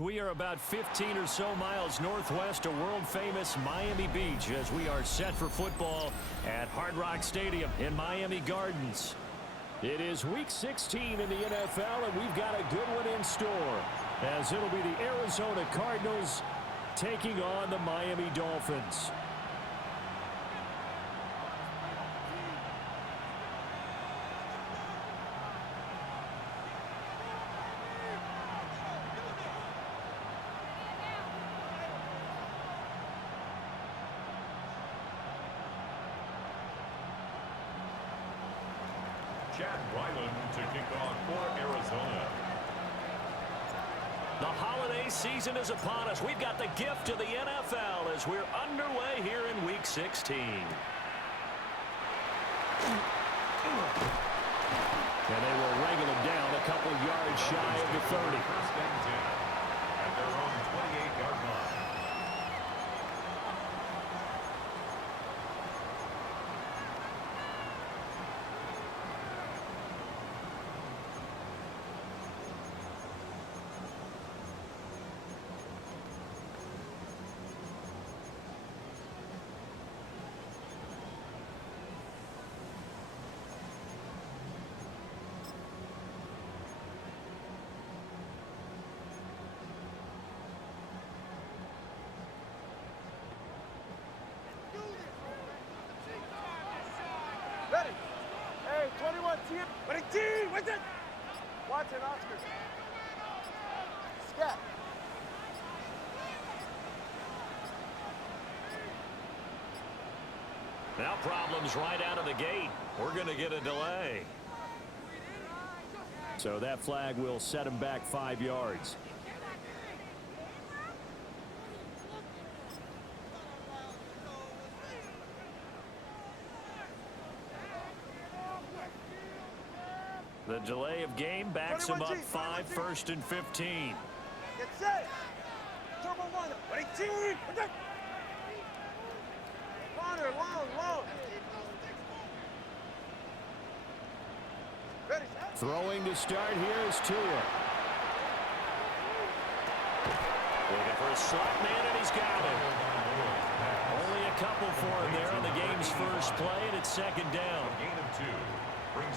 We are about 15 or so miles northwest of world-famous Miami Beach as we are set for football at Hard Rock Stadium in Miami Gardens. It is Week 16 in the NFL, and we've got a good one in store, as it'll be the Arizona Cardinals taking on the Miami Dolphins. To kick off for Arizona. The holiday season is upon us. We've got the gift of the NFL as we're underway here in Week 16. And they will wrangle him down a couple yards shy of the 30. First and 10 at their own 28-yard line. Ready. Hey, 21 team. Ready, team. What's it? Watson, Oscar. Scat. Now problems right out of the gate. We're going to get a delay. So that flag will set him back 5 yards. The delay of game backs him up 5, 1st and 15. Get set. Turbo one. Ready, team. Runner, long. Ready. Throwing to start here is Tua. Looking for a slot man, and he's got it. Only a couple for him there on the game's first play, and it's second down. Gain of 2.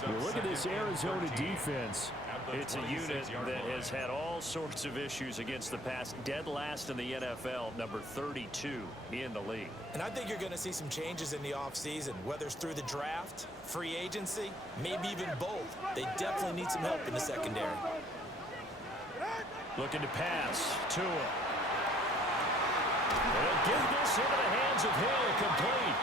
You look at this Arizona defense. It's a unit that has had all sorts of issues against the pass. Dead last in the NFL, number 32 in the league. And I think you're going to see some changes in the offseason, whether it's through the draft, free agency, maybe even both. They definitely need some help in the secondary. Looking to pass. Tua. They'll get this into the hands of Hill, complete.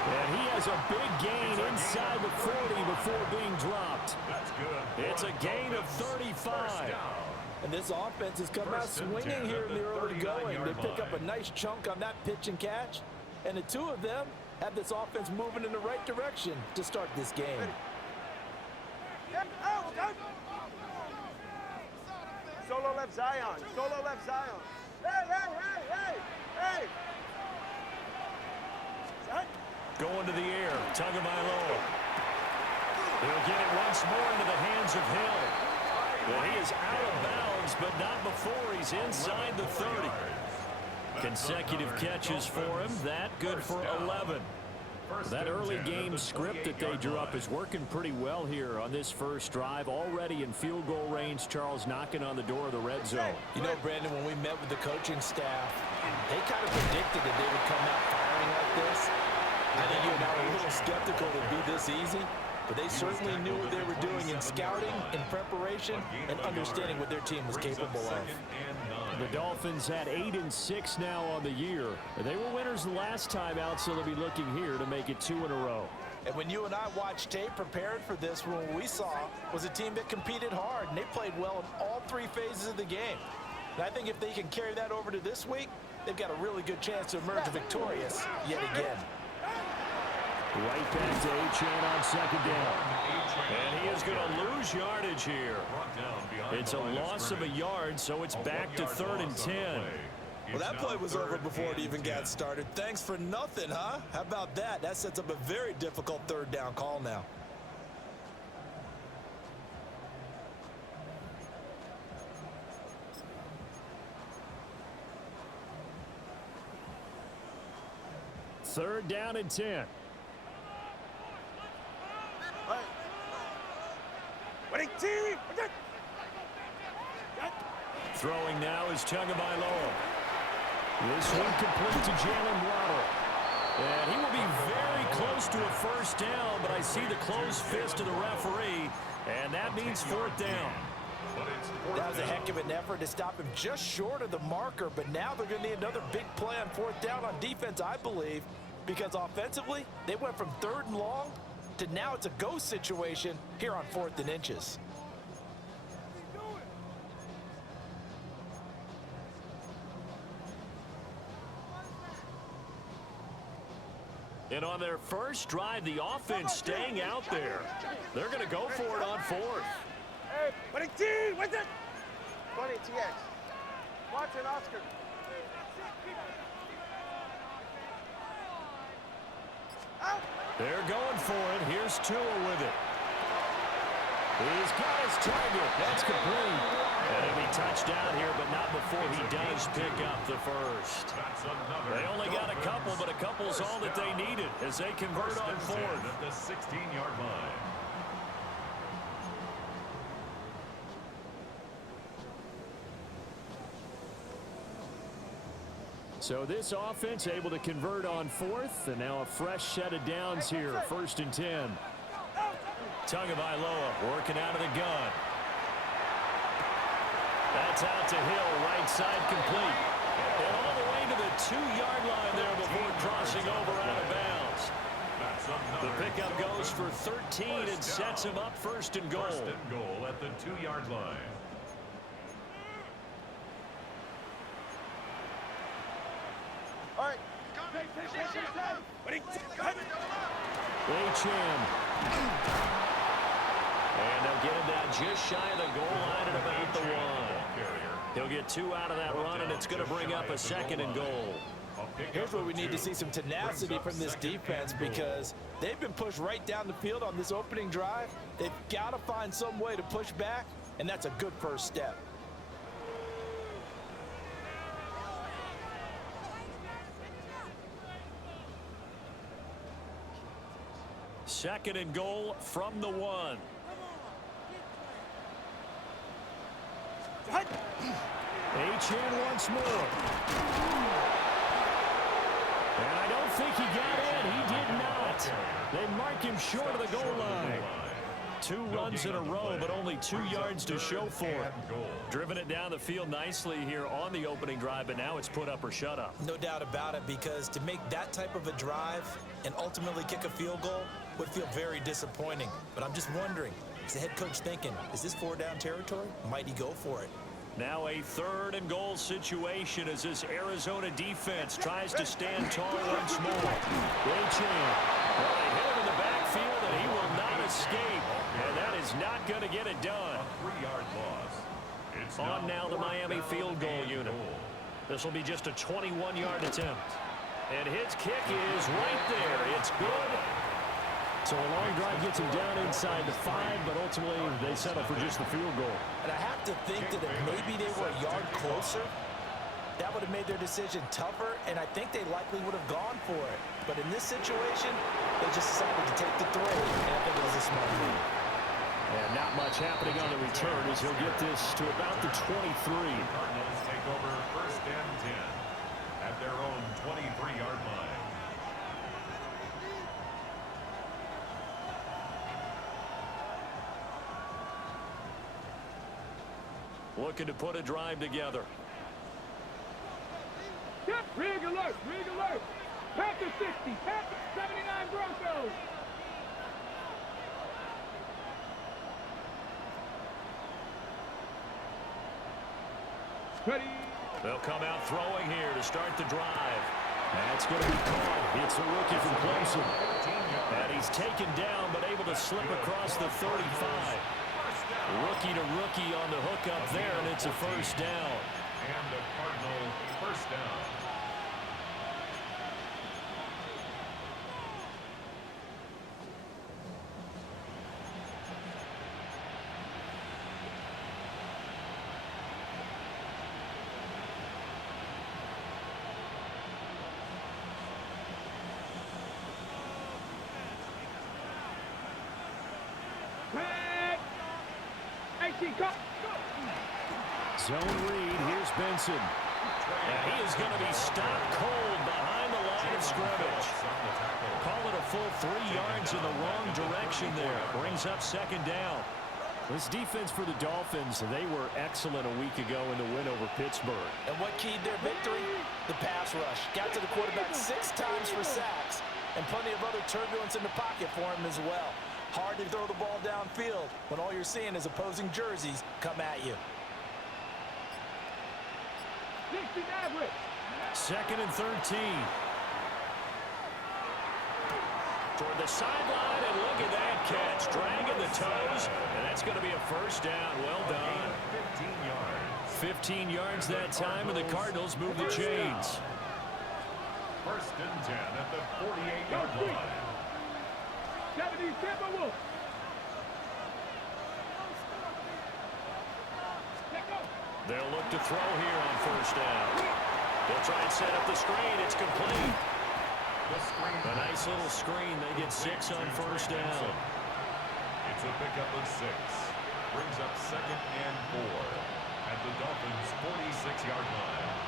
And he has a big gain inside the 40 before being dropped. That's good. It's a gain of 35. And this offense has come out swinging here in the early going. They pick up a nice chunk on that pitch and catch. And the two of them have this offense moving in the right direction to start this game. Solo left Zion. Solo left Zion. Hey. Going to the air, Tagovailoa. They'll get it once more into the hands of Hill. Well, he is out of bounds, but not before he's inside the 30. Consecutive catches for him. That good for 11. That early game script that they drew up is working pretty well here on this first drive. Already in field goal range, Charles knocking on the door of the red zone. You know, Brandon, when we met with the coaching staff, they kind of predicted that they would come out firing like this. I think you and I were a little skeptical it would be this easy, but they certainly knew what they were doing in scouting, in preparation, and understanding what their team was capable of. The Dolphins had 8-6 now on the year. They were winners the last time out, so they'll be looking here to make it 2 in a row. And when you and I watched tape prepared for this, what we saw was a team that competed hard, and they played well in all 3 phases of the game. And I think if they can carry that over to this week, they've got a really good chance to emerge victorious yet again. Right back to Achane on second down. And he is going to lose yardage here. It's a loss of a yard, so it's back to 3rd and 10. Well, that play was over before it even got started. Thanks for nothing, huh? How about that? That sets up a very difficult 3rd down call now. Third down and 10. Throwing now is Tagovailoa. This one complete to Jalen Waddle. And he will be very close to a first down, but I see the closed fist of the referee, and that means fourth down. That was a heck of an effort to stop him just short of the marker, but now they're going to need another big play on fourth down on defense, I believe, because offensively, they went from 3rd and long to now it's a go situation here on 4th and inches. And on their first drive, the offense staying out there. They're going to go for it on 4th. Hey, what it did? What's it? 20 TX. Watson, Oscar. Out. They're going for it. Here's Tua with it. He's got his target. That's complete. And he'll be touchdown here, but not before he does pick up the first. They only got a couple, but a couple's all that they needed as they convert on 4th. At the 16-yard line. So this offense able to convert on 4th, and now a fresh set of downs here, 1st and 10. Tagovailoa working out of the gun. That's out to Hill, right side complete. And all the way to the 2-yard line there before crossing over out of bounds. The pickup goes for 13 and sets him up 1st and goal. 1st and goal at the 2-yard line. All right. Achane. And they'll get him down just shy of the goal line at about the 1. He'll get 2 out of that run, and it's going to bring up a 2nd and goal. Here's where we need to see some tenacity from this defense because they've been pushed right down the field on this opening drive. They've got to find some way to push back, and that's a good first step. Second and goal from the 1. Achane once more. And I don't think he got in. He did not. They mark him short of the goal line. 2 runs in a row, but only 2 yards to show for it. Driven it down the field nicely here on the opening drive, but now it's put up or shut up. No doubt about it, because to make that type of a drive and ultimately kick a field goal would feel very disappointing. But I'm just wondering, is the head coach thinking, is this 4-down territory? Might he go for it? Now a 3rd and goal situation as this Arizona defense tries to stand tall once more. Achane. Well, they hit him in the backfield, and he will not escape. And that is not going to get it done. A 3-yard loss. It's On now the Miami field goal unit. This will be just a 21-yard attempt. And his kick is right there. It's good. So a long drive gets him down inside the 5, but ultimately they settle for just the field goal. And I have to think that if maybe they were a yard closer, that would have made their decision tougher, and I think they likely would have gone for it. But in this situation, they just decided to take the throw, and I think it was a smart move. And not much happening on the return as he'll get this to about the 23. Cardinals take over 1st and 10 at their own 23-yard line. Looking to put a drive together. Rig alert, rig alert. Panther 60, Panther 79 Broncos. Ready. They'll come out throwing here to start the drive. That's going to be caught. It's a rookie from Clemson. And he's taken down but able to slip across the 35. Rookie to rookie on the hook up there, and it's a first down. And the Cardinal first down. Zone read. Here's Benson. And he is going to be stopped cold behind the line of scrimmage. Call it a full 3 yards in the wrong direction there. Brings up second down. This defense for the Dolphins, they were excellent a week ago in the win over Pittsburgh. And what keyed their victory? The pass rush. Got to the quarterback 6 times for sacks, and plenty of other turbulence in the pocket for him as well. Hard to throw the ball downfield when all you're seeing is opposing jerseys come at you. Second and 13. Toward the sideline, and look at that catch. Dragging the toes, and that's going to be a first down. Well done. 15 yards that time, and the Cardinals move the chains. First and 10 at the 48-yard line. They'll look to throw here on first down. They'll try and set up the screen. It's complete. A nice little screen. They get 6 on first down. It's a pickup of 6. Brings up second and 4 at the Dolphins' 46-yard line.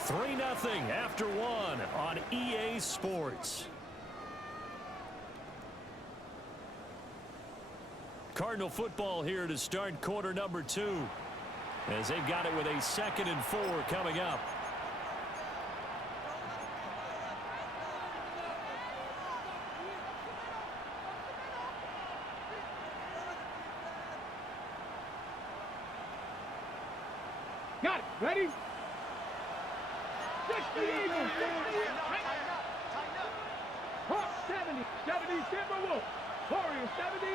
Three 3-0 after 1 on EA Sports. Cardinal football here to start quarter number 2, as they've got it with a 2nd and 4 coming up. Got it. Ready? 70. 70 Timberwolves. Warriors 70.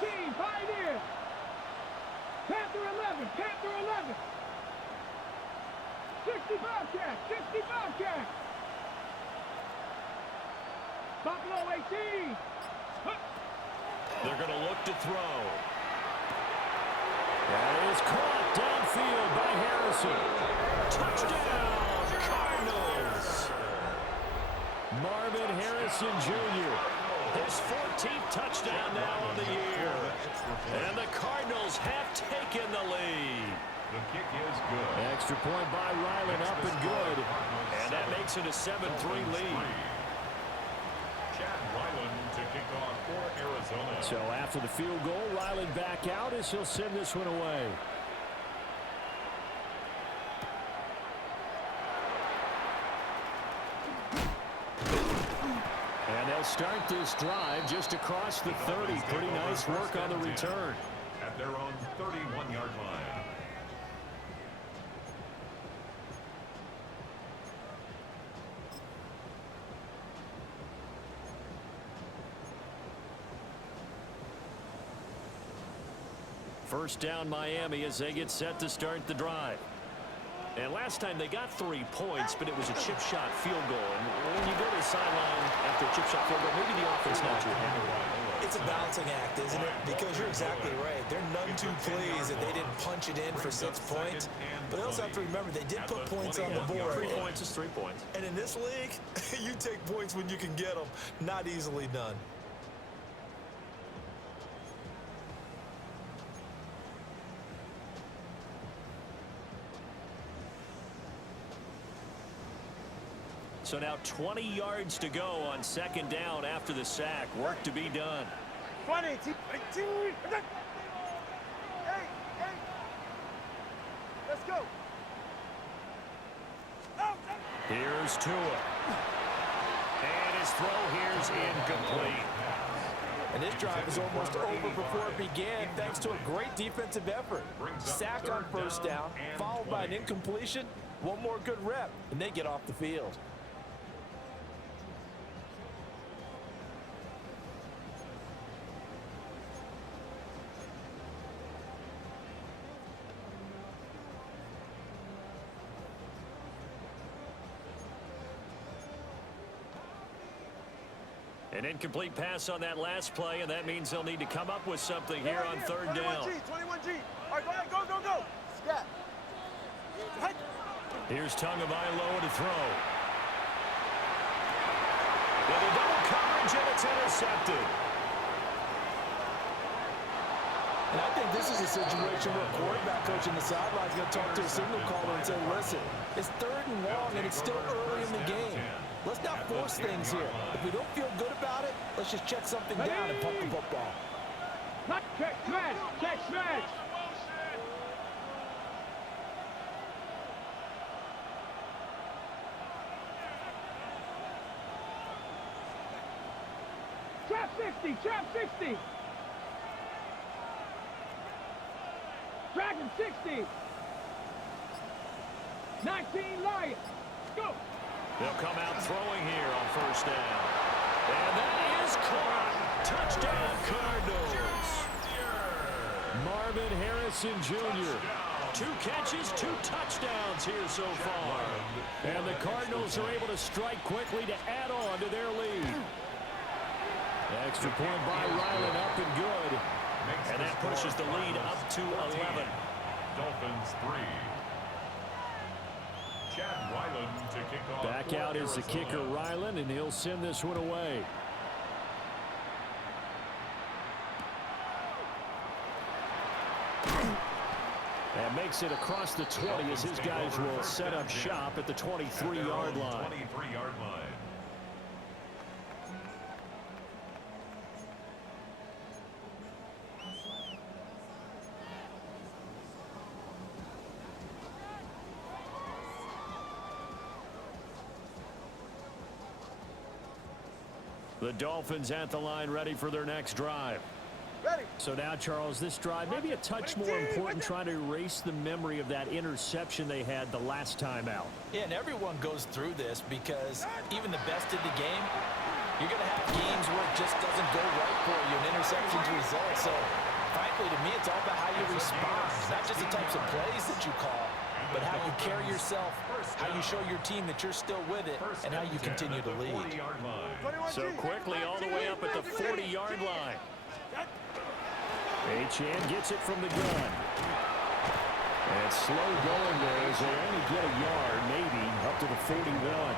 18 Pioneers. Panther 11. Panther 11. 60 Bobcats. 60 Bobcats. Buffalo 18. They're going to look to throw. That is caught downfield by Harrison. Touchdown, Cardinals! Marvin Harrison Jr. His 14th touchdown now of the year. And the Cardinals have taken the lead. The kick is good. Extra point by Ryland, up and good. And that makes it a 7-3 lead. Chad Ryland to kick off for Arizona. So after the field goal, Ryland back out as he'll send this one away. And they'll start this drive just across the 30. Pretty nice work on the return. At their own 31-yard line. First down Miami as they get set to start the drive. And last time they got 3 points, but it was a chip shot field goal. And when you go to the sideline after a chip shot field goal, maybe the offense not too happy. It's a balancing act, isn't it? Because you're exactly right. They're none too pleased that they didn't punch it in for 6 points. But they also have to remember they did put points on the board. 3 points is 3 points. And in this league, you take points when you can get them. Not easily done. So now 20 yards to go on second down after the sack. Work to be done. 20. Hey. Let's go. Here's Tua. And his throw here's incomplete. And this drive is almost over before it began, thanks to a great defensive effort. Sack on first down, followed by an incompletion. One more good rep, and they get off the field. An incomplete pass on that last play, and that means they'll need to come up with something here on third down. 21G. All right, go. Scat. Here's Tagovailoa to throw. Into double coverage, and it's intercepted. And I think this is a situation where a quarterback coach on the sideline is going to talk to a signal caller and say, listen, it's 3rd and long, and it's still early in the game. Let's not force things here. If we don't feel good about it, let's just check something down and punt the football. Check smash! Check smash! Trap 60! Trap 60! Dragon 60! 19 Lions! Go! They'll come out throwing here on 1st down. And that is caught. Touchdown, Cardinals. Marvin Harrison Jr. 2 catches, 2 touchdowns here so far. And the Cardinals are able to strike quickly to add on to their lead. Extra point by Ryland, up and good. And that pushes the lead up to 11. Dolphins 3. Chad Ryland to kick off. Back out is the kicker, Ryland, and he'll send this one away. And makes it across the 20 as his guys will set up shop at the 23-yard line. 23-yard line. The Dolphins at the line, ready for their next drive. Ready! So now, Charles, this drive maybe a touch more important, trying to erase the memory of that interception they had the last time out. Yeah, and everyone goes through this because even the best in the game, you're going to have games where it just doesn't go right for you, and interceptions result. So, frankly, to me, it's all about how you respond, not just the types of plays that you call, but how you carry yourself, how you show your team that you're still with it, and how you continue to lead. So quickly all the way up at the 40-yard line. Achane gets it from the gun. And slow going there as they only get a yard, maybe, up to the 41.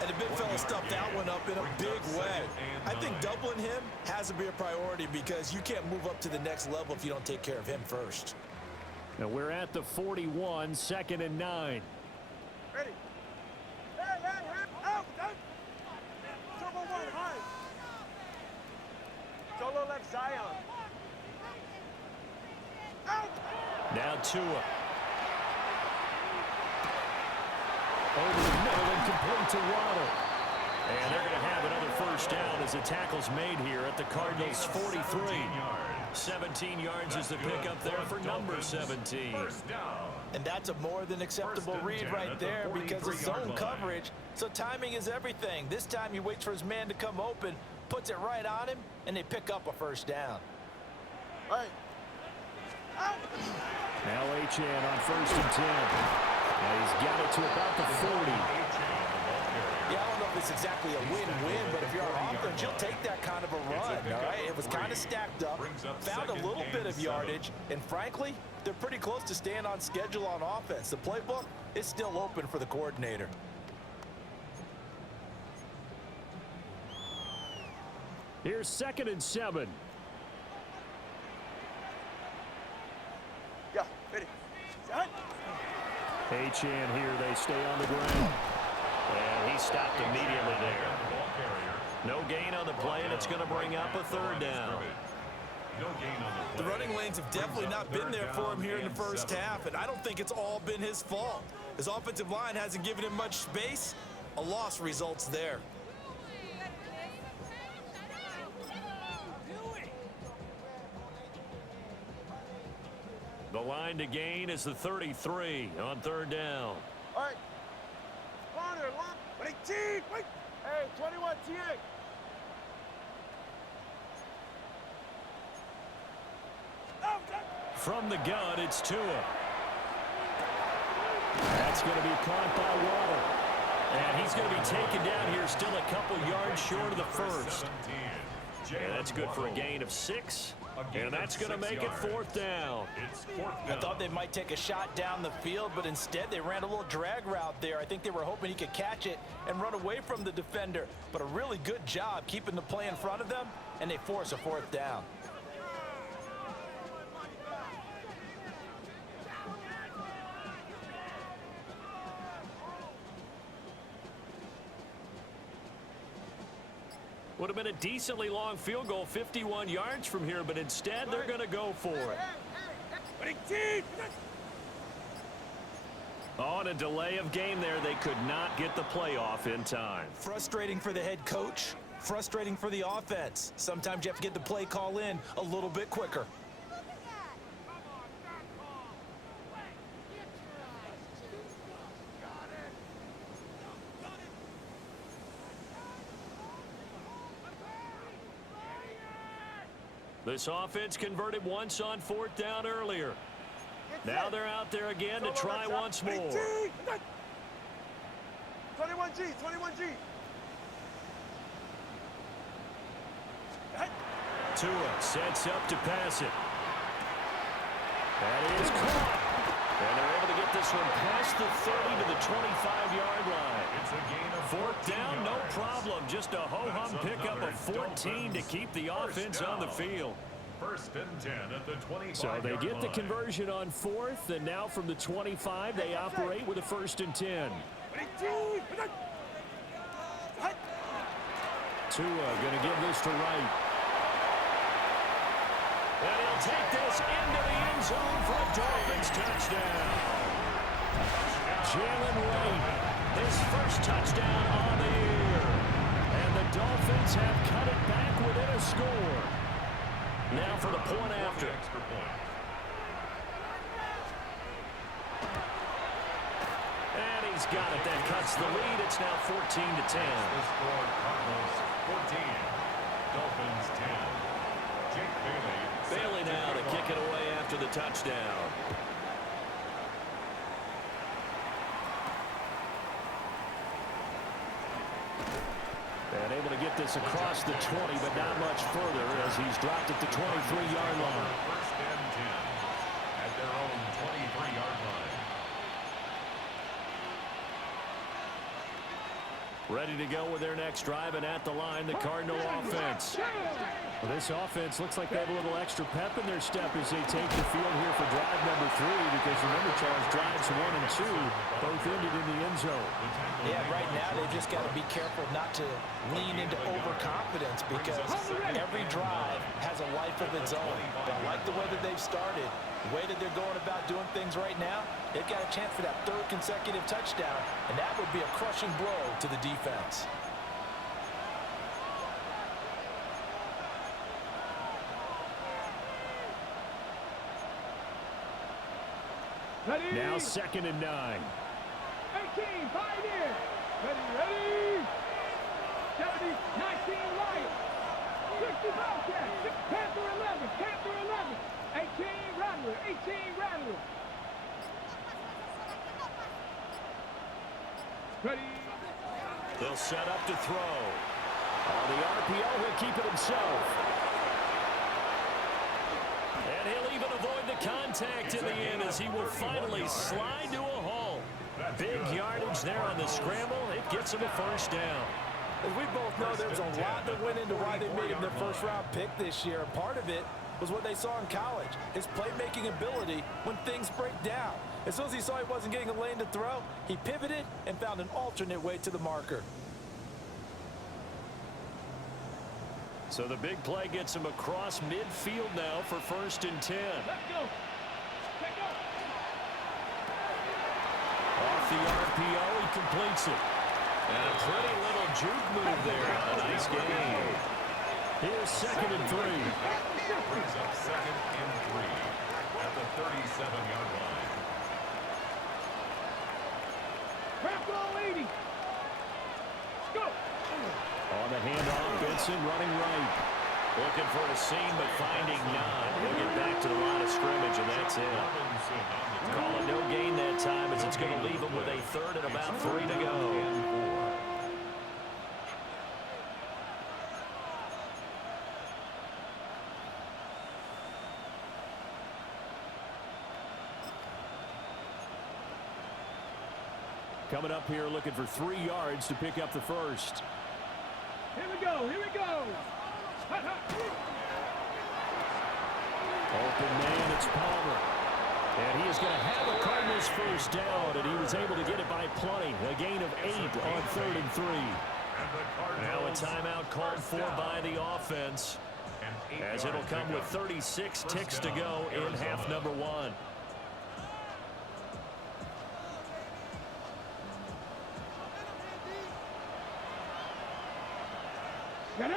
And the big fella stuffed that one up in a big way. I think doubling him has to be a priority because you can't move up to the next level if you don't take care of him first. Now we're at the 41, 2nd and 9. Ready! Out! Turbo 1 high! Solo left Zion. Out! Now Tua. Over the middle and complete to Waddle. And they're going to have another 1st down as the tackle's made here at the Cardinals' 43. 17 yards is the pickup there for number 17. And that's a more than acceptable read right there because of zone coverage. So timing is everything. This time he waits for his man to come open, puts it right on him, and they pick up a 1st down. Right. Out! Now Achane on 1st and 10. And he's got it to about the 40. Yeah, I don't know if it's exactly a win-win, but if you're on offense, you'll take that kind of a run, all right? It was kind of stacked up, found a little bit of yardage, and frankly, they're pretty close to staying on schedule on offense. The playbook is still open for the coordinator. Here's 2nd and 7. Yeah, ready. Set. Achane here, they stay on the ground. And he stopped immediately there. No gain on the play, and it's going to bring up a 3rd down. The running lanes have definitely not been there for him here in the 1st half, and I don't think it's all been his fault. His offensive line hasn't given him much space. A loss results there. The line to gain is the 33 on 3rd down. All right. Corner, line. Wait, T! Wait! Hey, 21 TA! From the gun, it's Tua. That's going to be caught by Waddle. And he's going to be taken down here, still a couple yards short of the 1st. And that's good for a gain of 6 And that's going to make it 4th down. It's 4th down. I thought they might take a shot down the field, but instead they ran a little drag route there. I think they were hoping he could catch it and run away from the defender. But a really good job keeping the play in front of them, and they force a 4th down. Would have been a decently long field goal, 51 yards from here, but instead they're going to go for it. On a delay of game there, they could not get the playoff in time. Frustrating for the head coach, frustrating for the offense. Sometimes you have to get the play call in a little bit quicker. This offense converted once on 4th down earlier. Now they're out there again to try once more. 21G, 21G. Tua sets up to pass it. That is caught. And they're able to get this one past the 30 to the 25-yard line. It's a gain of 4th down, no yards. problem. Just a ho-hum pickup of 14 to keep the offense on the field. 1st and 10 at the 25-yard So they get the line. conversion on 4th, and now from the 25, they operate with a 1st and 10. Tua going to give this to Wright. And he'll take this into the end zone for a Dolphins touchdown. Jalen Wright, his first touchdown on the year. And the Dolphins have cut it back within a score. Now for the point after. Extra point. And he's got it. That cuts the lead. It's now 14 to 10. The score, Cardinals 14, Dolphins 10. Jake Bailey. Bailey now to kick it away after the touchdown. And able to get this across the 20, but not much further as he's dropped at the 23-yard line. 1st and 10 at their own 23-yard line. Ready to go with their next drive, and at the line, the Cardinal offense. Well, this offense looks like they have a little extra pep in their step as they take the field here for drive number 3, because remember, Charles, drives 1 and 2 both ended in the end zone. Yeah, right now they just got to be careful not to lean into overconfidence, because every drive has a life of its own. But I like the way that they've started, the way that they're going about doing things right now. They've got a chance for that 3rd consecutive touchdown, and that would be a crushing blow to the defense. Now 2nd and 9. 18, Pioneer. Ready. 70, 19, Lion. 60, Bobcat. Panther 11, 18, Rattler, 18, Rattler. Ready. They'll set up to throw. On the RPO, he'll keep it himself. And he'll even avoid the contact in the end as he will finally slide to a halt. Big yardage there on the scramble. It gets him a 1st down. As we both know, there's a lot that went into why they made him their 1st-round pick this year. Part of it was what they saw in college, his playmaking ability when things break down. As soon as he saw he wasn't getting a lane to throw, he pivoted and found an alternate way to the marker. So the big play gets him across midfield now for 1st and 10. Let's go. Let's go. Off the RPO, he completes it. And a pretty little juke move there. A nice game. Here's 2nd and 3. Brings up 2nd and 3 at the 37-yard line. Crack all 80. Let's go. On the handoff, Benson running right. Looking for a seam, but finding none. He'll get back to the line of scrimmage, and that's it. Call it no gain that time, as it's going to leave him with a 3rd and about 3 to go. Coming up here looking for 3 yards to pick up the first. Here we go. Here we go. Hot, hot. Open man, it's Palmer. And he is going to have a Cardinals first down, and he was able to get it by plenty. A gain of 8 on 3rd and 3. Now a timeout called for by the offense, as it'll come with 36 ticks to go in half number 1. Get it.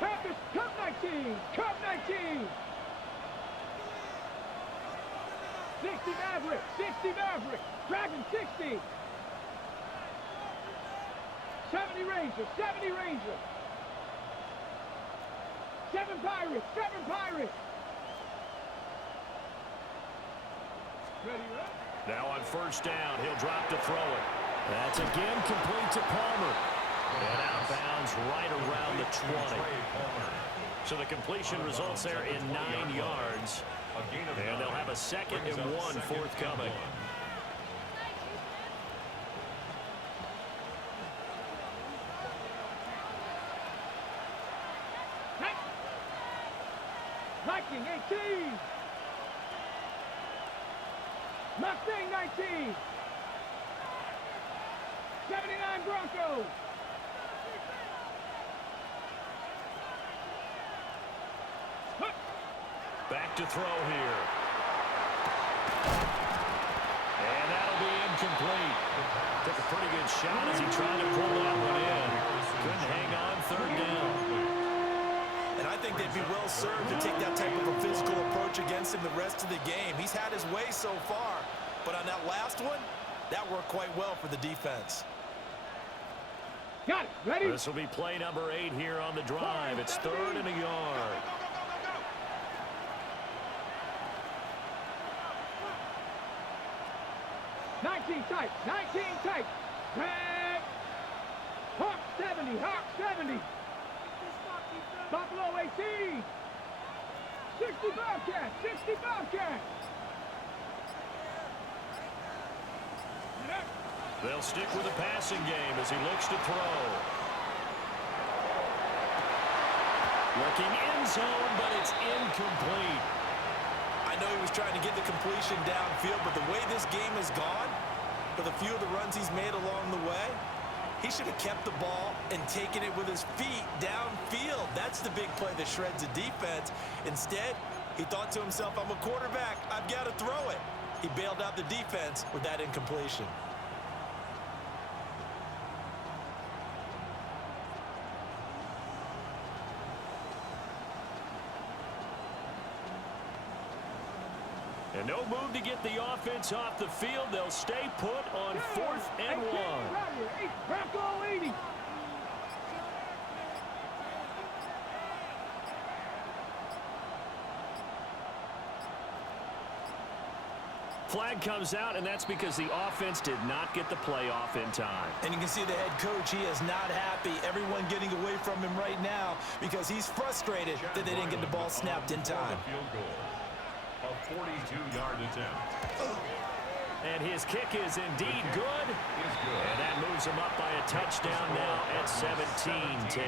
Panthers, come 19. Come 19. 60 Maverick. 60 Maverick. Dragon 60. 70 Ranger. 70 Ranger. 7 Pirates. 7 Pirates. Ready, right? Now on first down, he'll drop to throw it. That's again complete to Palmer. And out of bounds right around the 20. So the completion results there in 9 yards. And they'll have a 2nd and 1 forthcoming. Viking 18. Mustang 19. 79 Broncos. Back to throw here. And that'll be incomplete. Took a pretty good shot as he tried to pull that one in. Couldn't hang on 3rd down. And I think they'd be well served to take that type of a physical approach against him the rest of the game. He's had his way so far, but on that last one, that worked quite well for the defense. Got it. Ready? This will be play number 8 here on the drive. It's 3rd and a yard. Tight, 19 tight. Drag. Hawk 70, Hawk 70. Buffalo 18. 60 Bobcat, 60 Bobcat. They'll stick with the passing game as he looks to throw. Looking end zone, but it's incomplete. I know he was trying to get the completion downfield, but the way this game has gone, for the few of the runs he's made along the way, he should have kept the ball and taken it with his feet downfield. That's the big play that shreds a defense. Instead, he thought to himself, I'm a quarterback. I've got to throw it. He bailed out the defense with that incompletion. And no move to get the offense off the field. They'll stay put on 4th and 1. Bronco 80. Flag comes out, and that's because the offense did not get the play off in time. And you can see the head coach, he is not happy. Everyone getting away from him right now because he's frustrated that they didn't get the ball snapped in time. A 42-yard attempt. And his kick is indeed good. And that moves him up by a touchdown now at 17-10.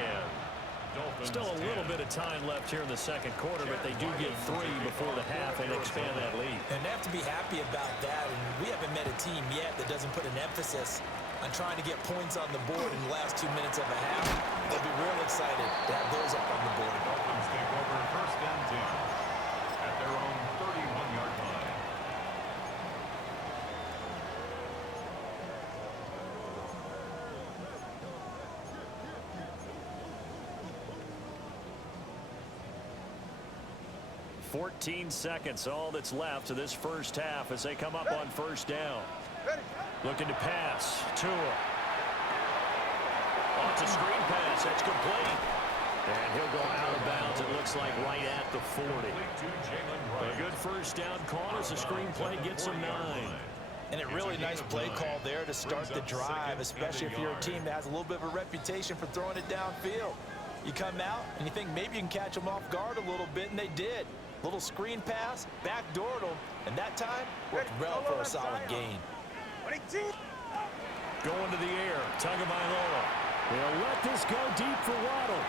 Still a little bit of time left here in the 2nd quarter, but they do get 3 before the half and expand that lead. And they have to be happy about that. And we haven't met a team yet that doesn't put an emphasis on trying to get points on the board in the last 2 minutes of a half. They'll be real excited to have those up on the board. Dolphins take over 1st and 10 at their own 31-yard line. $14 seconds, all that's left of this first half as they come up on 1st down. Looking to pass. Tua. Oh, it's a screen pass. That's complete. And he'll go out of bounds, it looks like, right at the 40. But a good first down call as the screen play gets him 9. And a really nice play call there to start the drive, especially if you're a team that has a little bit of a reputation for throwing it downfield. You come out and you think maybe you can catch them off guard a little bit, and they did. Little screen pass, backdoored them, and that time worked well for a solid gain. 22. Going to the air, Tagovailoa. They'll let this go deep for Waddle.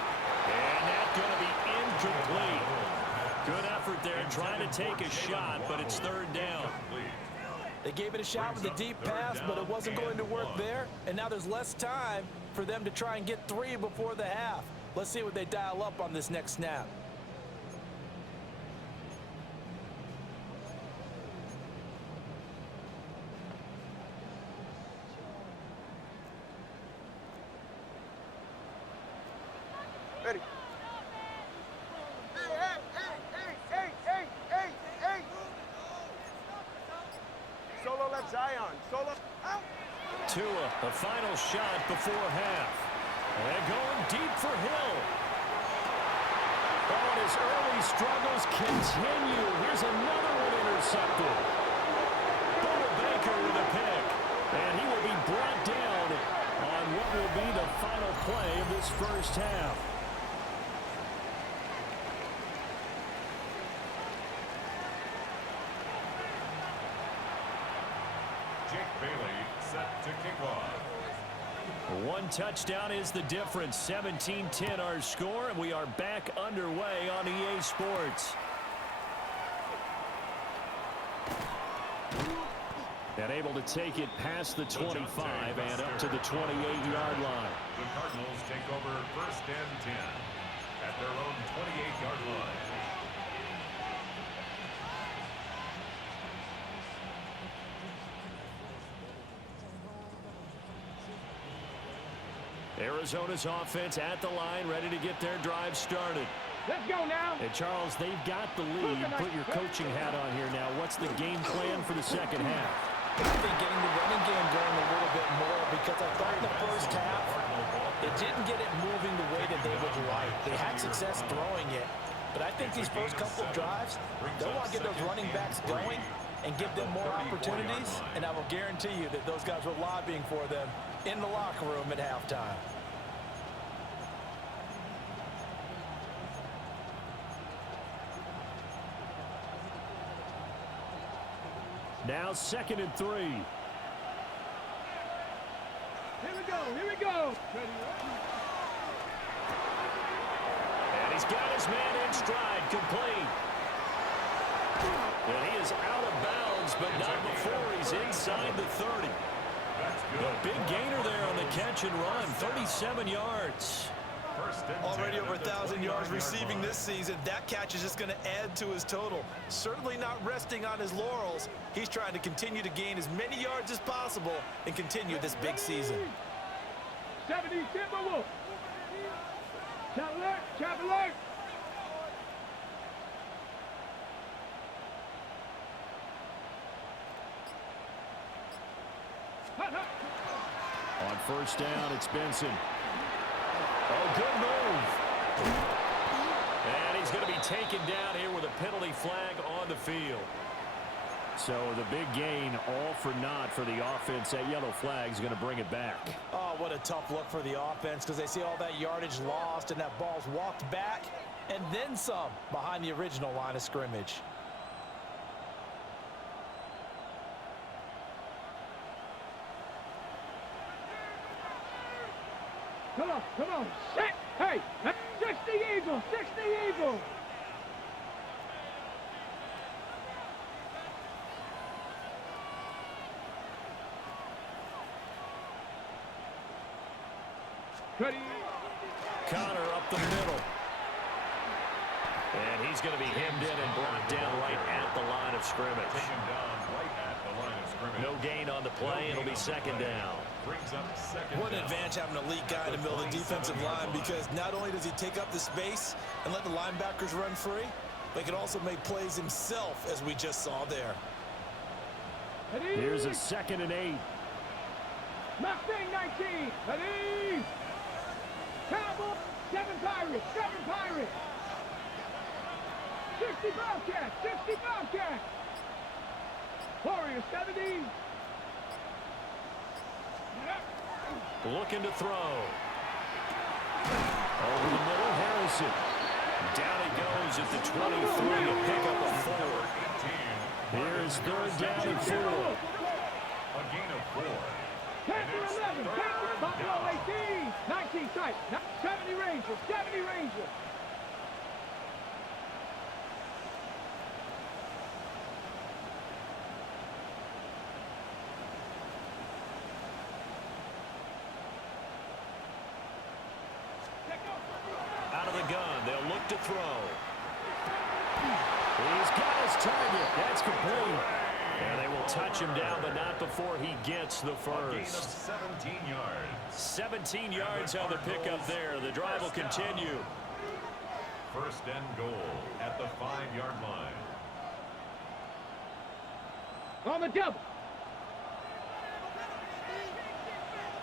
And that's going to be incomplete. Good effort there trying to take a shot, but it's third down. They gave it a shot with a deep pass, but it wasn't going to work there. And now there's less time for them to try and get 3 before the half. Let's see what they dial up on this next snap. Ready. Hey. Solo left Zion. Solo out. Tua, a final shot before half. And going deep for Hill. Oh, and his early struggles continue. Here's another one intercepted. Buda Baker with a pick. And he will be brought down on what will be the final play of this first half. Bailey set to kick off. One touchdown is the difference. 17-10 our score, and we are back underway on EA Sports. And able to take it past the 25 and up to the 28-yard line. The Cardinals take over first and 10 at their own 28-yard line. Arizona's offense at the line, ready to get their drive started. Let's go now. And Charles, they've got the lead. Put your coaching hat on here now. What's the game plan for the second half? I think getting the running game going a little bit more, because I thought in the first half it didn't get it moving the way that they would like. They had success throwing it, but I think these first couple of drives, they'll want to get those running backs going and give them more opportunities, and I will guarantee you that those guys were lobbying for them in the locker room at halftime. Now 2nd and 3. Here we go. And he's got his man in stride, complete. And he is out of bounds, but not before he's inside the 30. The big gainer there on the catch and run, 37 yards. Already over 1,000 yards receiving this season. That catch is just going to add to his total. Certainly not resting on his laurels. He's trying to continue to gain as many yards as possible and continue this big season. 70, Timberwolf. Trap alert. On first down, it's Benson. Oh, good move. And he's going to be taken down here with a penalty flag on the field. So the big gain, all for naught for the offense. That yellow flag is going to bring it back. Oh, what a tough look for the offense, because they see all that yardage lost and that ball's walked back and then some behind the original line of scrimmage. Come on. Set. Hey, 60 Eagle. Ready. Connor up the middle. And he's going to be hemmed in and brought down right at the line of scrimmage. Taken down right at the line of scrimmage. No gain on the play. It'll be second down. Brings up second What an down. advantage having an elite guy in the middle of the defensive line, because not only does he take up the space and let the linebackers run free, but he can also make plays himself, as we just saw there. Ready. Here's a 2nd and 8. Mustang 19. Ready. Cowboy. 7 Pirates. 60 Bobcats. Warriors 70. Looking to throw. Over the middle, Harrison. Down he goes at the 23 to pick up a 4. Here's 3rd down and 4. A gain of Panther 11, Panther, Buffalo 18, 19 tight, 70 Rangers, 70 Rangers. Out of the gun, they'll look to throw. He's got his target. That's complete. And they will touch him down, but not before he gets the first. A gain of 17 yards. 17 yards on the pickup there. The drive will continue. First and goal at the 5-yard line. On the double.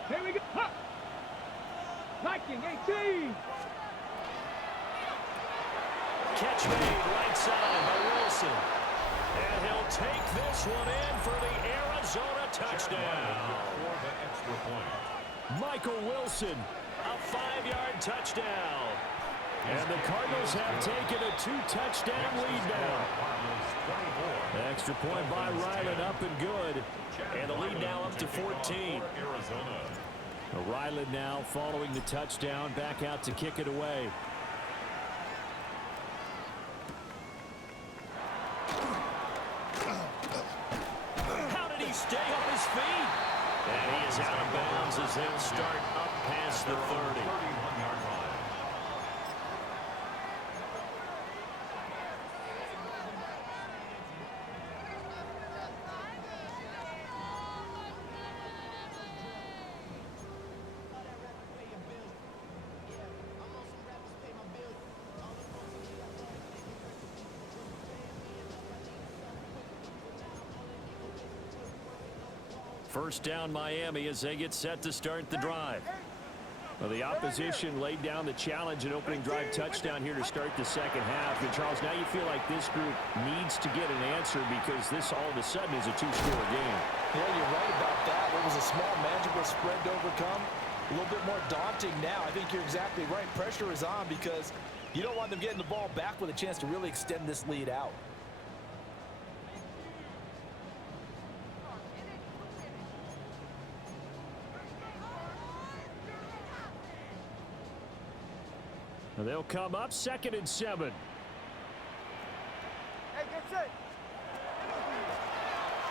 Here we go. Huh. Viking 18. Catch made right side by Wilson. And he'll take this one in for the Arizona touchdown. For the extra point. Michael Wilson, a 5-yard touchdown. And the Cardinals have taken a 2-touchdown lead now. Extra point by Ryland, up and good. And the lead now up to 14. Ryland now following the touchdown, back out to kick it away. How did he stay on his feet? And he is out of bounds as they'll start up past the 30. 31-yard line. First down Miami as they get set to start the drive. Well, the opposition laid down the challenge and opening drive touchdown here to start the second half. And Charles, now you feel like this group needs to get an answer because this all of a sudden is a 2-score game. Yeah, you're right about that. It was a small, manageable spread to overcome. A little bit more daunting now. I think you're exactly right. Pressure is on because you don't want them getting the ball back with a chance to really extend this lead out. They'll come up 2nd and 7. Hey, get set.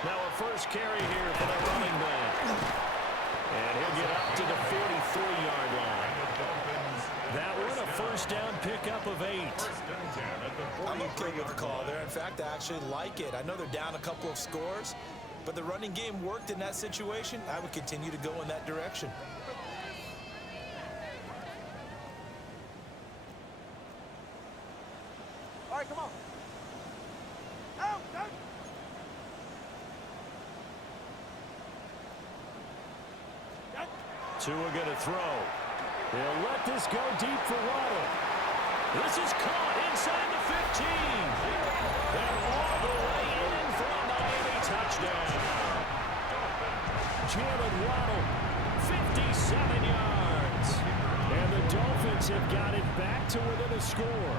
Now a first carry here for the running back. And he'll get up to the 43-yard line. That one a first down pickup of 8. I'm okay with the call there. In fact, I actually like it. I know they're down a couple of scores, but the running game worked in that situation. I would continue to go in that direction. All right, come on. Out, out. Tua going to throw. They'll let this go deep for Waddle. This is caught inside the 15. And all the way in for a Miami touchdown. Jalen Waddle, 57 yards. And the Dolphins have got it back to within a score.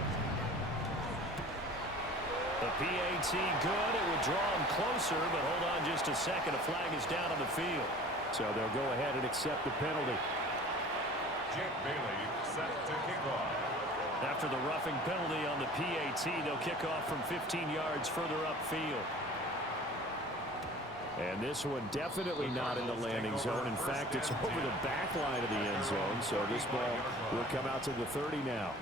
The PAT good. It would draw him closer, but hold on just a second. A flag is down on the field. So they'll go ahead and accept the penalty. Jake Bailey set to kick off. After the roughing penalty on the PAT, they'll kick off from 15 yards further upfield. And this one definitely not in the landing zone. In fact, it's over the back line of the end zone. So this ball will come out to the 30 now.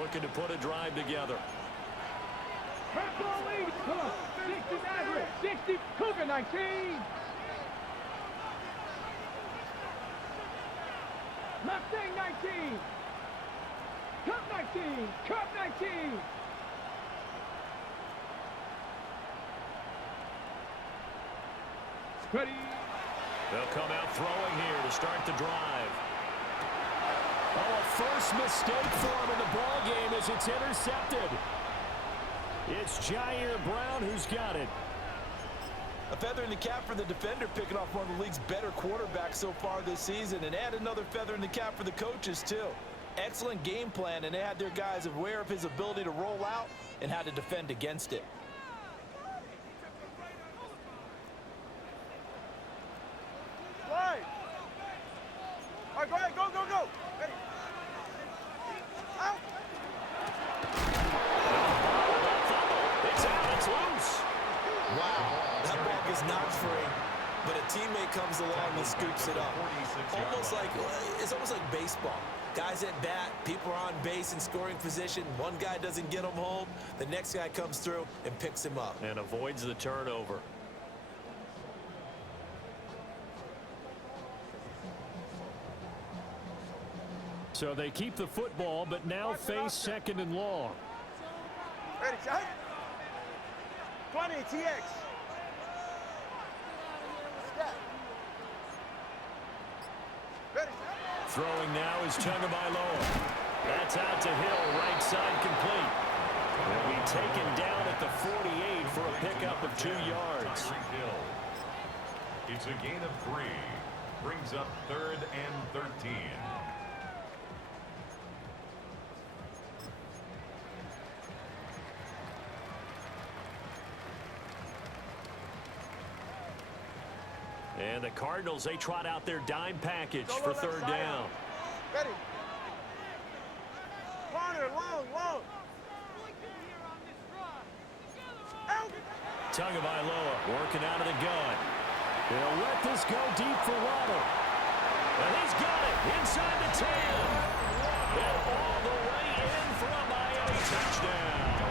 Looking to put a drive together. Purple lead. Come on. 60 average. 60. Cougar 19. Mustang 19. Cup 19. Cup 19. Ready. They'll come out throwing here to start the drive. Oh, a first mistake for him in the ball game as it's intercepted. It's Jair Brown who's got it. A feather in the cap for the defender, picking off one of the league's better quarterbacks so far this season, and add another feather in the cap for the coaches too. Excellent game plan, and they had their guys aware of his ability to roll out and how to defend against it. Wow, that ball is not free, but a teammate comes along and scoops it up. It's almost like baseball. Guys at bat, people are on base in scoring position. One guy doesn't get him home, the next guy comes through and picks him up. And avoids the turnover. So they keep the football, but now face second and long. Ready, shot. 20, TX. Step. Ready, shot. Throwing now is Tagovailoa. That's out to Hill, right side complete. Will be taken down at the 48 for a pickup of 2 yards. It's a gain of 3. Brings up 3rd and 13. And the Cardinals, they trot out their dime package for 3rd down. Ready. Corner, long. Out. Tagovailoa working out of the gun. They'll let this go deep for Waddle. And he's got it inside the 10. And all the way in for a Miami touchdown.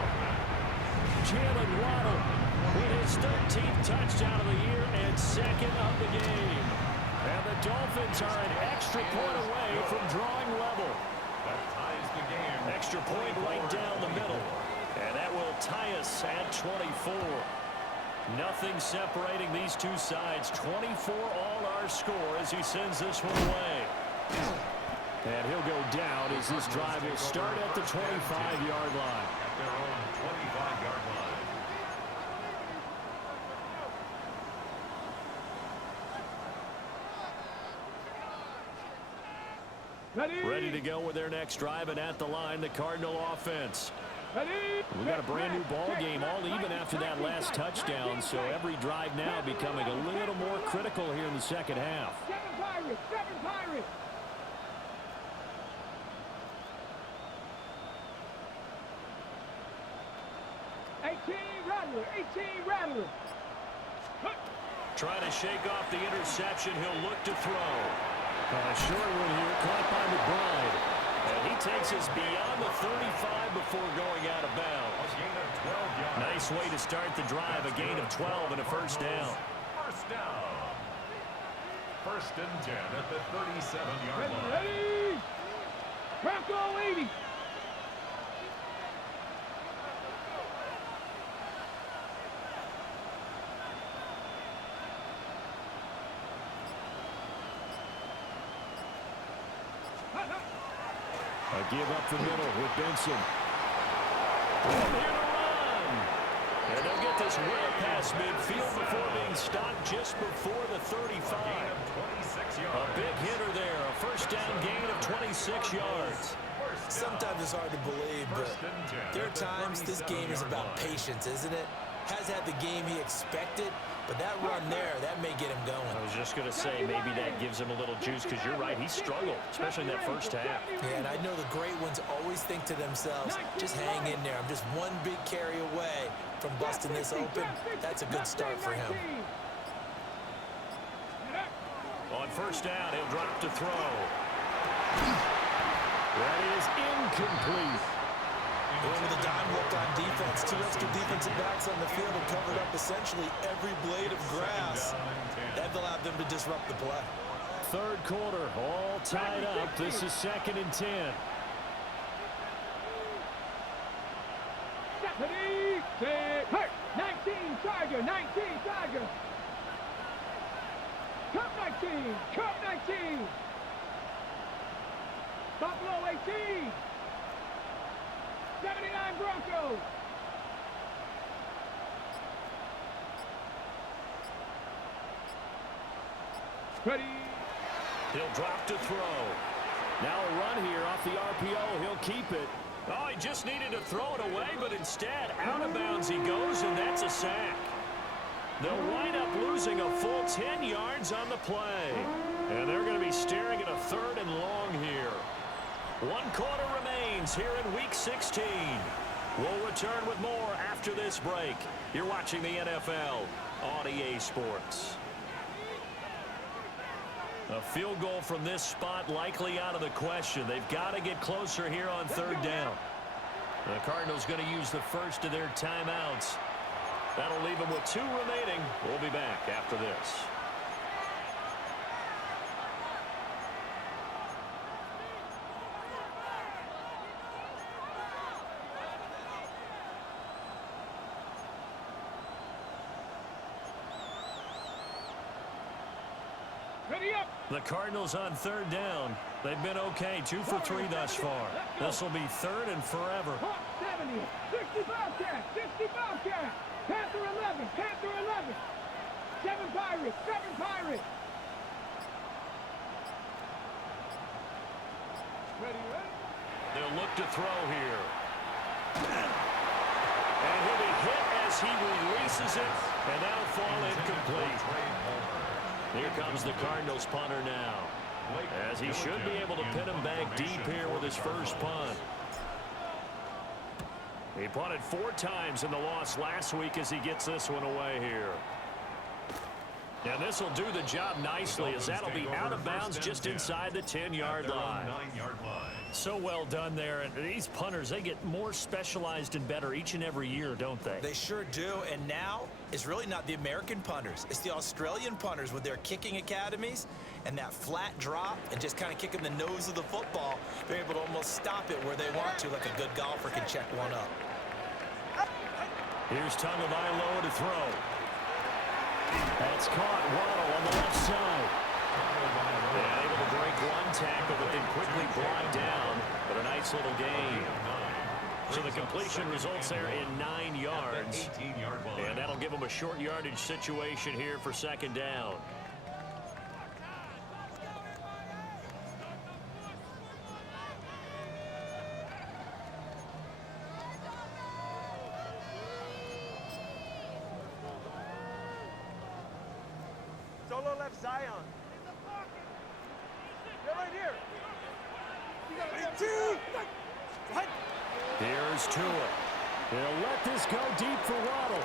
Jalen Waddle with his 13th touchdown of the year and 2nd of the game. And the Dolphins are an extra point away from drawing level. That ties the game. Extra point right down the middle. And that will tie us at 24. Nothing separating these two sides. 24 all our score as he sends this one away. And he'll go down as this drive will start at the 25-yard line. At their own 25-yard line. Ready to go with their next drive, and at the line, the Cardinal offense. We got a brand new ball game, all even after that last touchdown, so every drive now becoming a little more critical here in the second half. 7 Pirates. 18 Rattler. Trying to shake off the interception, he'll look to throw. Short one here, caught by McBride. And he takes us beyond the 35 before going out of bounds. Nice way to start the drive, a gain of 12 and a first down. First down. 1st and 10 at the 37-yard line. Ready. Bronco 80. A give up the middle with Benson. From here to run. And they'll get this way past midfield before being stopped just before the 35. A big hitter there. A first down gain of 26 yards. Sometimes it's hard to believe, but there are times this game is about patience, isn't it? Has had the game he expected, but that run there, that may get him going. I was just going to say, maybe that gives him a little juice, because you're right, he struggled, especially in that first half. Yeah, and I know the great ones always think to themselves, just hang in there. I'm just one big carry away from busting this open. That's a good start for him. On first down, he'll drop to throw. That is incomplete. Going with a dime look on defense. 2 extra defensive backs on the field and covered up essentially every blade of grass. That allowed them to disrupt the play. 3rd quarter, all tied up. This is 2nd and 10. Stephanie, 19 Charger. Cup 19. Buffalo 18. 79 Broncos. Ready. He'll drop to throw. Now a run here off the RPO. He'll keep it. Oh, he just needed to throw it away, but instead, out of bounds he goes, and that's a sack. They'll wind up losing a full 10 yards on the play. And they're going to be staring at a 3rd and long here. 1 quarter remains here in Week 16. We'll return with more after this break. You're watching the NFL on EA Sports. A field goal from this spot likely out of the question. They've got to get closer here on third down. The Cardinals going to use the first of their timeouts. That'll leave them with 2 remaining. We'll be back after this. Ready up. The Cardinals on third down. They've been okay, 2 for 3 thus far. This will be third and forever. Hawk 70, 60 Bobcat, 60 Bobcat. Panther 11, Panther 11. 7 Pirates, 7 Pirates. Ready, ready. They'll look to throw here. And he'll be hit as he releases it, and that'll fall incomplete. Here comes the Cardinals punter now, as he should be able to pin him back deep here with his first punt. He punted 4 times in the loss last week as he gets this one away here. And this will do the job nicely, as that'll be out of bounds just inside the 10-yard line. So well done there. And these punters, they get more specialized and better each and every year, don't they? They sure do. And now it's really not the American punters. It's the Australian punters with their kicking academies and that flat drop and just kind of kicking the nose of the football. They're able to almost stop it where they want to, like a good golfer can check one up. Here's Tagovailoa to throw. That's caught. Waddle on the left side. And able to break one tackle, but then quickly brought down. But a nice little gain. So the completion results there in 9 yards. And that'll give them a short yardage situation here for second down. Solo left Zion. They're right here. Here's Tua. They'll let this go deep for Waddle.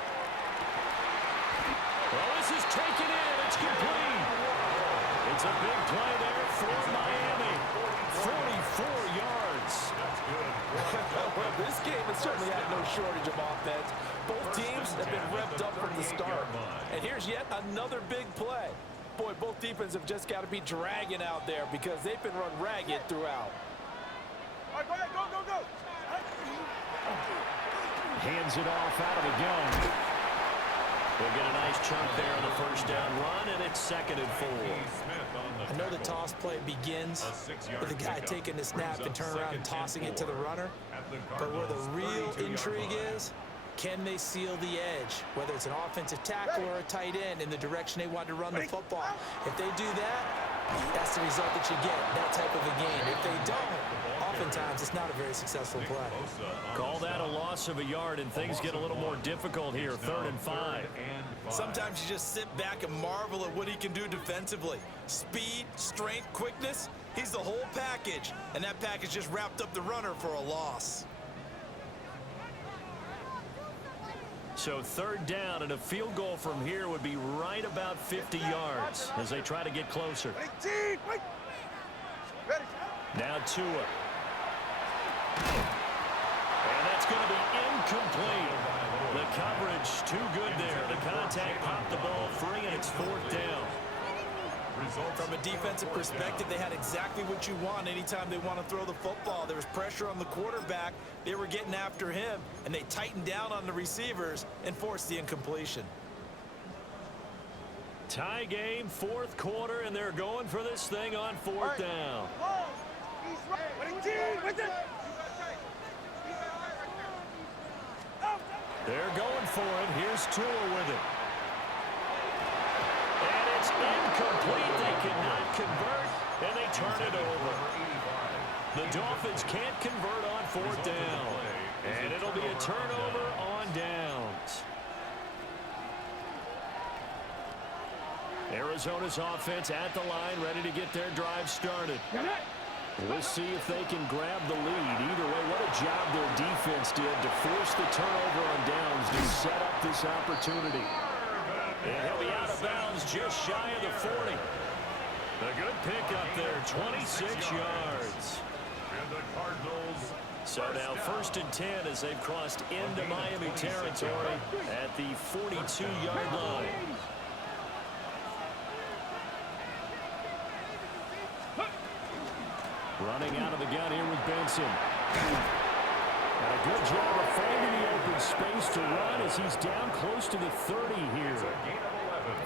Well, this is taken in. It's complete. It's a big play there for Miami. 44 yards. Well, this game has certainly had no shortage of offense. Both teams have been revved up from the start. And here's yet another big play. Boy, both defenses have just got to be dragging out there because they've been run ragged throughout. All right, go ahead, go, go, go. Hands it off out of the gun. They'll get a nice chunk there on the first down run, and it's 2nd and 4. I know the toss play begins with the guy taking the snap and turn around and tossing it to the runner. But where the real intrigue is, can they seal the edge, whether it's an offensive tackle or a tight end in the direction they want to run the football? If they do that, that's the result that you get, that type of a game. If they don't, oftentimes it's not a very successful play. Call that a loss of a yard, and things get a little more difficult here, 3rd and 5. Sometimes you just sit back and marvel at what he can do defensively. Speed, strength, quickness, he's the whole package. And that package just wrapped up the runner for a loss. So 3rd down, and a field goal from here would be right about 50 yards as they try to get closer. Now Tua. And that's going to be incomplete. The coverage too good there. The contact popped the ball free, and it's 4th down. From a defensive perspective, they had exactly what you want anytime they want to throw the football. There was pressure on the quarterback. They were getting after him, and they tightened down on the receivers and forced the incompletion. Tie game, 4th quarter, and they're going for this thing on 4th down. They're going for it. Here's Tua with it. And it's incomplete. They cannot convert, and they turn it over. The Dolphins can't convert on 4th down. And it'll be a turnover on downs. Arizona's offense at the line, ready to get their drive started. We'll see if they can grab the lead. Either way, what a job their defense did to force the turnover on downs to set up this opportunity. And he'll be out of bounds just shy of the 40. A good pickup there, 26 yards. And the Cardinals. So now 1st and 10 as they've crossed into Miami territory at the 42-yard line. Running out of the gun here with Benson. And a good job of finding the open space to run as he's down close to the 30 here.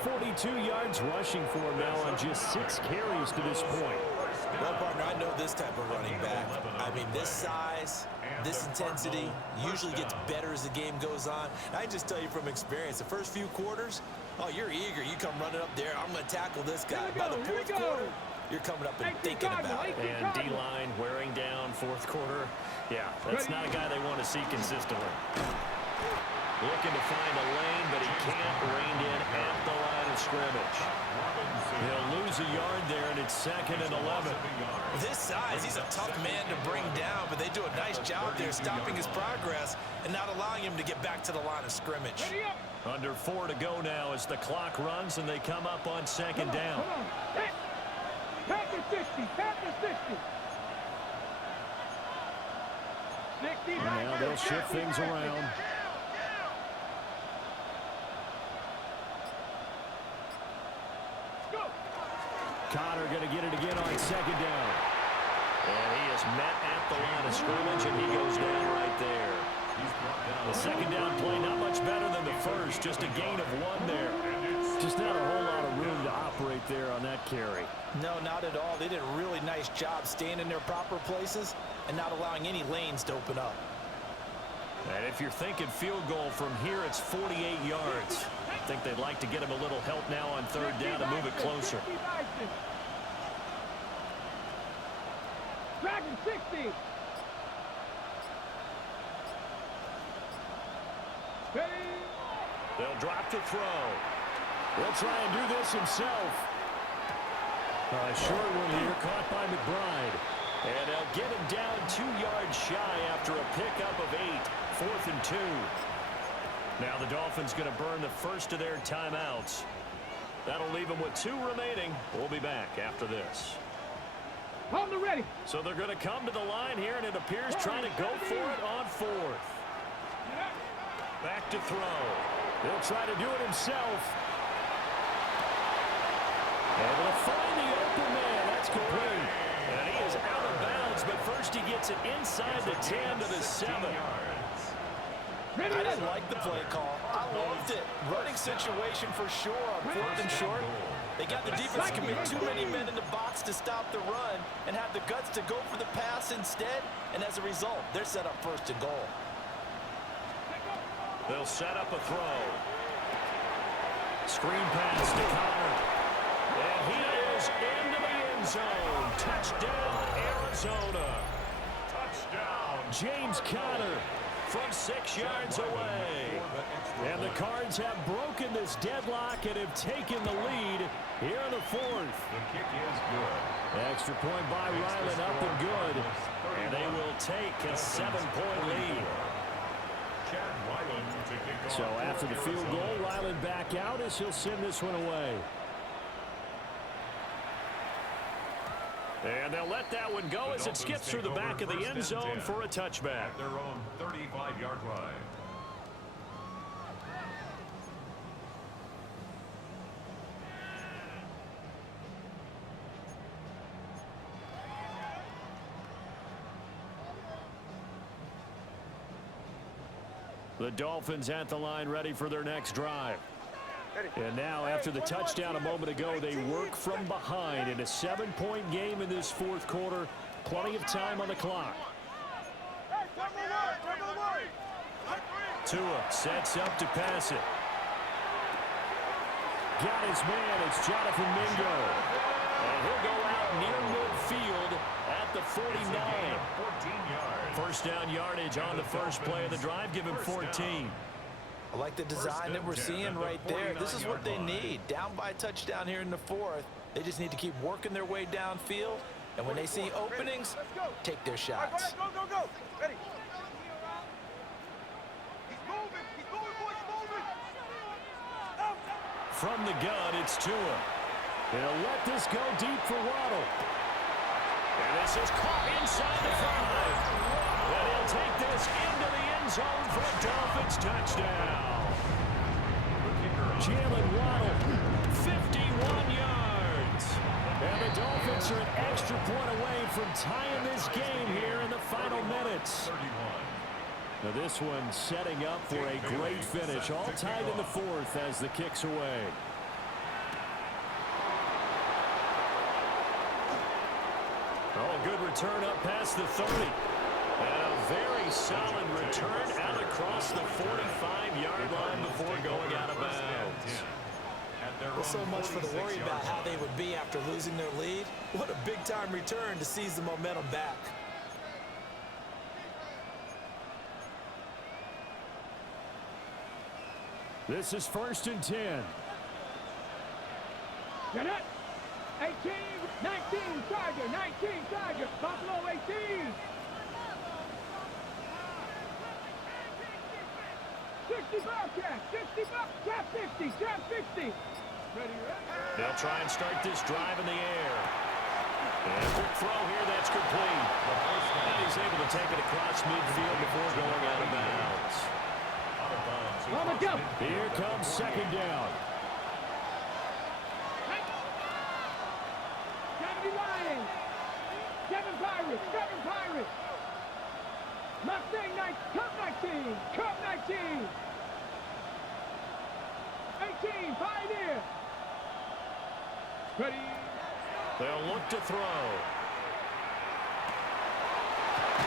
42 yards rushing for him now on just 6 carries to this point. Well, partner, I know this type of running back. I mean, this size, this intensity usually gets better as the game goes on. I just tell you from experience, the first few quarters, oh, you're eager. You come running up there. I'm going to tackle this guy. By the 4th quarter, you're coming up and thinking about it. And D-line wearing down 4th quarter. Yeah, that's not a guy they want to see consistently. Looking to find a lane, but he can't rein in at the line of scrimmage. He'll lose a yard there, and it's 2nd and 11. This size, he's a tough man to bring down, but they do a nice job there stopping his progress and not allowing him to get back to the line of scrimmage. Under 4 to go now as the clock runs, and they come up on 2nd down. Panther 60, Panther 60. 60 And now they'll shift things around. Connor going to get it again on 2nd down. And he is met at the line of scrimmage, and he goes down right there. The 2nd down play not much better than the first, just a gain of 1 there. Just not a whole lot of room to operate there on that carry. No, not at all. They did a really nice job staying in their proper places and not allowing any lanes to open up. And if you're thinking field goal from here, it's 48 yards. I think they'd like to get him a little help now on 3rd down to move it closer. Dragon 60. They'll drop the throw. He'll try and do this himself. A short one here, caught by McBride. And they'll get him down 2 yards shy after a pickup of 8. 4th and 2. Now the Dolphins going to burn the first of their timeouts. That'll leave them with 2 remaining. We'll be back after this. On the ready. So they're going to come to the line here, and it appears trying to go for it on 4th. Back to throw. He'll try to do it himself. Able to find the open man. That's complete. And he is out of bounds, but first he gets it inside the 10 to the 7. I didn't like the play call. I loved it. Running situation for sure on 4th and short. They got the defense to commit too many men in the box to stop the run and have the guts to go for the pass instead. And as a result, they're set up 1st and goal. They'll set up a throw. Screen pass to Connor. And he is into the end zone. Touchdown, Arizona. Touchdown. James Conner from 6 yards away. And the Cards have broken this deadlock and have taken the lead here in the 4th. The kick is good. Extra point by Ryland up and good. And they will take a 7-point lead. So after the field goal, Ryland back out as he'll send this one away. And they'll let that one go as it skips through the back of the end zone for a touchback. At their own 35-yard line. The Dolphins at the line ready for their next drive. And now after the touchdown a moment ago, they work from behind in a 7-point game in this 4th quarter. Plenty of time on the clock. Tua sets up to pass it. Got his man. It's Jonathan Mingo. And he'll go out near midfield at the 49. 14 yards. 1st down yardage on the first play of the drive. Give him 14. I like the design that we're seeing right there. This is what they need. Down by a touchdown here in the 4th. They just need to keep working their way downfield And when they see openings, take their shots. Go, go, go. Ready. He's moving, boys, moving. From the gun, it's Tua. They'll let this go deep for Waddle. And this is caught inside the 5. And he'll take this into the end zone for a Dolphins touchdown. Jalen Waddle, 51 yards. And the Dolphins are an extra point away from tying this game here in the final minutes. Now this one setting up for a great finish. All tied in the 4th as the kick's away. Oh, good return up past the 30. And a very solid return out across the 45-yard line before going out of bounds. Well, so much for the worry about how they would be after losing their lead. What a big-time return to seize the momentum back. This is 1st and 10. Get it. 18, 19, Tiger, 19, Tiger. Buffalo 18. 60 Bobcat, 60 Bobcat, 50, jab 50. Ready. They'll try and start this drive in the air. And a quick throw here, that's complete. And he's able to take it across midfield before going out of bounds. On the jump. Here comes 2nd down. 70 Lions. 7 Pirates, 7 Pirates. Mustang 19, Cup 19, Cup 19. 18, Pioneer. Ready. They'll look to throw.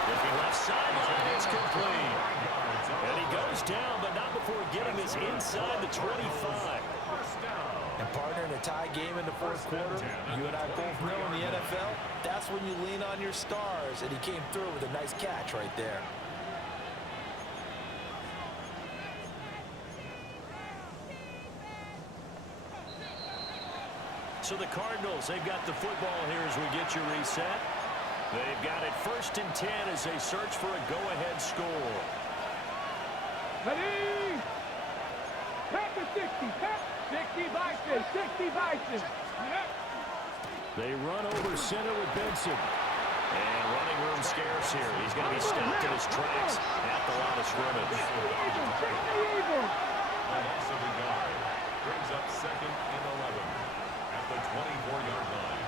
Looking left sideline, it's complete. And he goes down, but not before getting this inside the 25. And partner, in a tie game in the 4th quarter, you and I both know in the NFL, that's when you lean on your stars, and he came through with a nice catch right there. So the Cardinals, they've got the football here as we get you reset. They've got it 1st and 10 as they search for a go-ahead score. Ready. Pack the 60, pack 60 Bison, 60 Bison. They run over center with Benson. And running room scarce here. He's going to be stopped in his tracks at the line of scrimmage. 60 Eagles. Loss of a yard. Brings up 2nd and 11 at the 24-yard line.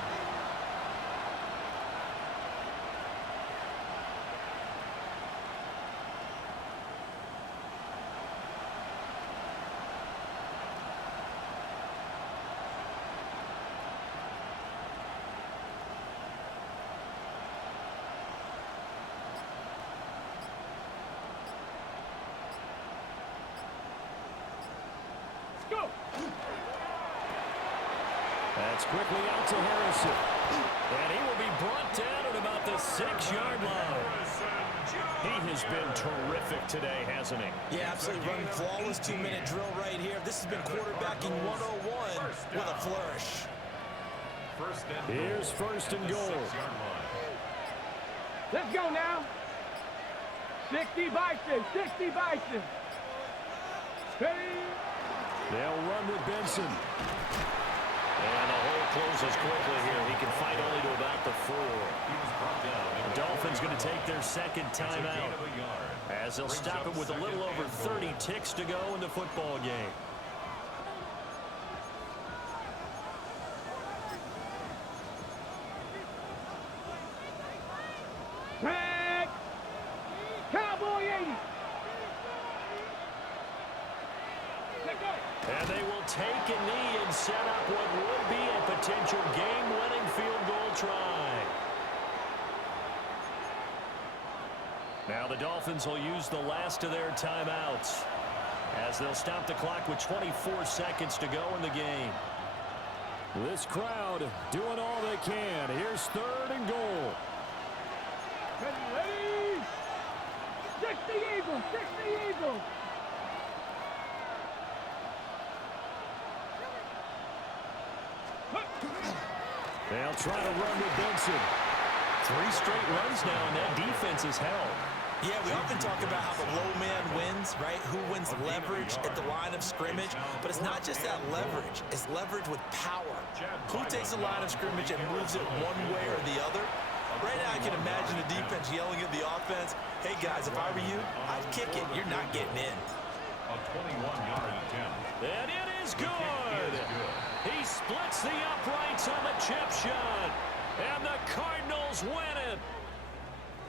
Go. That's quickly out to Harrison. And he will be brought down at about the 6-yard line. He has been terrific today, hasn't he? Yeah, absolutely running flawless 2-minute drill right here. This has been quarterbacking 101 with a flourish. Here's 1st and goal. Let's go now. 60 Bison, 60 Bison. Ready. They'll run with Benson. And the hole closes quickly here. He can fight only to about the 4. The Dolphins going to take their 2nd timeout as they'll stop it with a little over 30 ticks to go in the football game. Back. Cowboy 80. Let go. And they will take a knee and set up what would be a potential game-winning field goal try. Now the Dolphins will use the last of their timeouts as they'll stop the clock with 24 seconds to go in the game. This crowd doing all they can. Here's 3rd and goal. Ready. 60 Eagles, 60 Eagles. They'll try to run with Benson. 3 straight runs now, and that defense is held. Yeah, we often talk about how the low man wins, right? Who wins leverage at the line of scrimmage? But it's not just that leverage. It's leverage with power. Who takes the line of scrimmage and moves it one way or the other? Right now, I can imagine the defense yelling at the offense, hey, guys, if I were you, I'd kick it. You're not getting in. A 21-yard attempt. And it is good. He splits the uprights on the chip shot. And the Cardinals win it.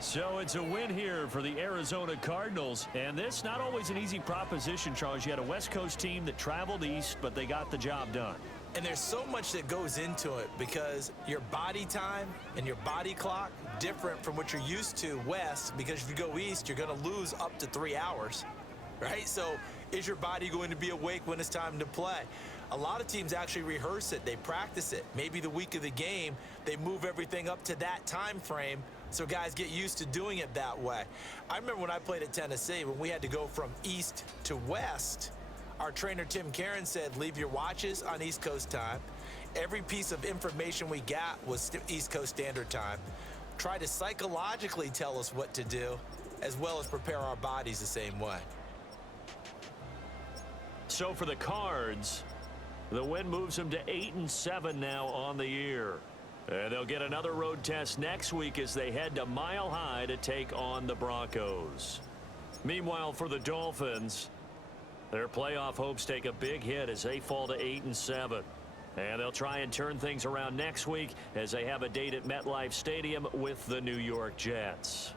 So it's a win here for the Arizona Cardinals. And this not always an easy proposition, Charles. You had a West Coast team that traveled east, but they got the job done. And there's so much that goes into it because your body time and your body clock different from what you're used to west, because if you go east, you're going to lose up to 3 hours, right? So is your body going to be awake when it's time to play? A lot of teams actually rehearse it. They practice it. Maybe the week of the game, they move everything up to that time frame so guys get used to doing it that way. I remember when I played at Tennessee, when we had to go from east to west, our trainer, Tim Karen, said, leave your watches on East Coast time. Every piece of information we got was East Coast Standard Time. Try to psychologically tell us what to do, as well as prepare our bodies the same way. So for the Cards, the win moves them to 8-7 now on the year. And they'll get another road test next week as they head to Mile High to take on the Broncos. Meanwhile, for the Dolphins, their playoff hopes take a big hit as they fall to 8-7. And they'll try and turn things around next week as they have a date at MetLife Stadium with the New York Jets.